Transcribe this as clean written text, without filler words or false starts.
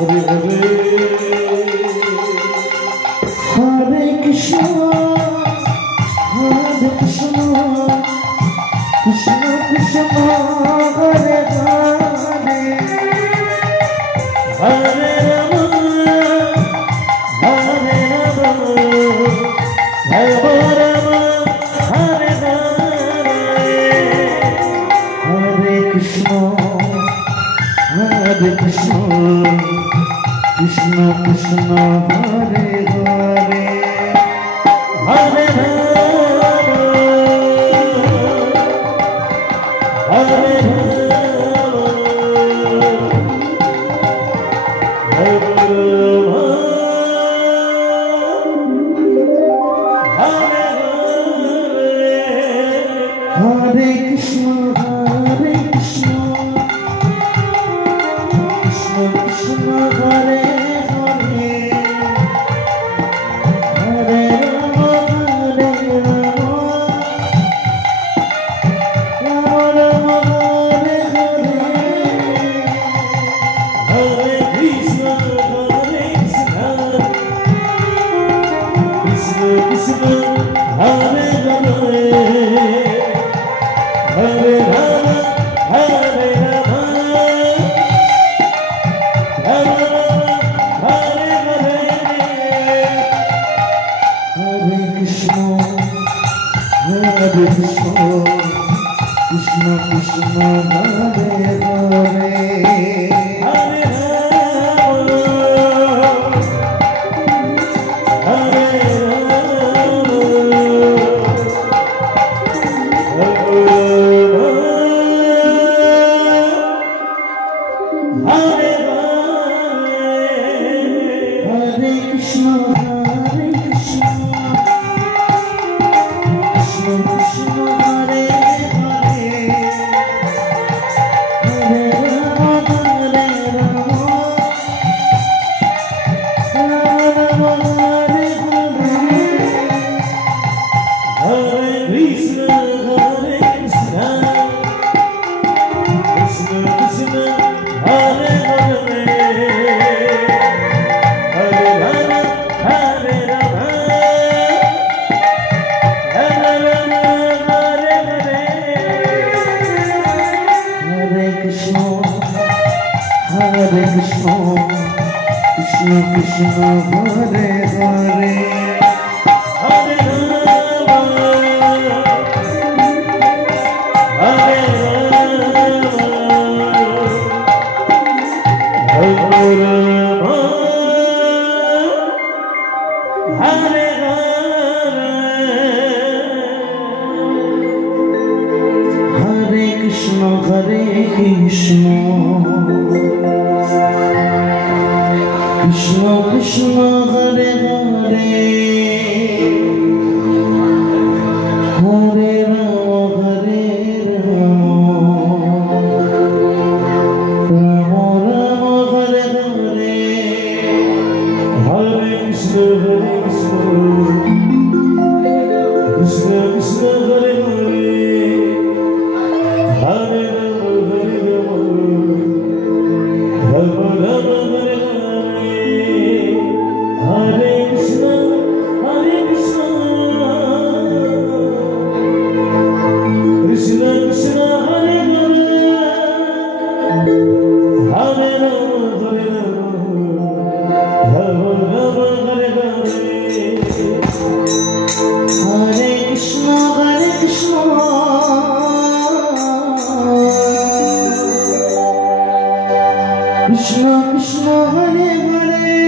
Hare Krishna, Hare Krishna, Krishna Krishna, Hare Hare, Hare Rama, Hare Rama, Rama Rama, Hare Hare, Hare Krishna, Hare Krishna, Krishna Krishna, Hare Hare, Hare Rama, Hare Rama, Hare Rama, Hare Hare, Hare Krishna, Hare Krishna, Krishna Krishna, Hare Hare, Hare Rama, Hare Rama, Rama Rama, Hare Hare, Hare Krishna, Krishna Krishna, Hare Hare, Hare Rama, Hare Rama, Rama Rama, Hare Hare, Hare Krishna, Hare Krishna, Krishna Krishna, Hare Hare, Hare Rama, Hare Hare Krishna, Hare Krishna, Krishna Krishna, Hare Hare, Hare Rama, Hare Rama, Rama Rama, Hare Hare, Hare Krishna, Hare Krishna, Krishna Krishna, Hare Hare, Hare Rama, Hare Rama, Rama Rama, Hare Hare, Hare Krishna, Hare Krishna, Krishna Krishna, Hare Hare, Hare Rama, Hare Rama, Hare Hare Krishna, Hare Krishna, Krishna Krishna, Hare Hare, Hare Rama, Hare Rama, Rama Rama, Hare Hare, Hare Krishna, Hare Krishna, Krishna Krishna, Hare Hare, Hare Rama, Hare Rama, Rama Rama, Hare Hare, Hare Krishna, Hare Krishna, Krishna Krishna, Hare Hare, Hare Rama, Hare Rama, Rama Rama, Hare Hare, Hare Krishna, Hare Krishna, Krishna Krishna, Hare Hare,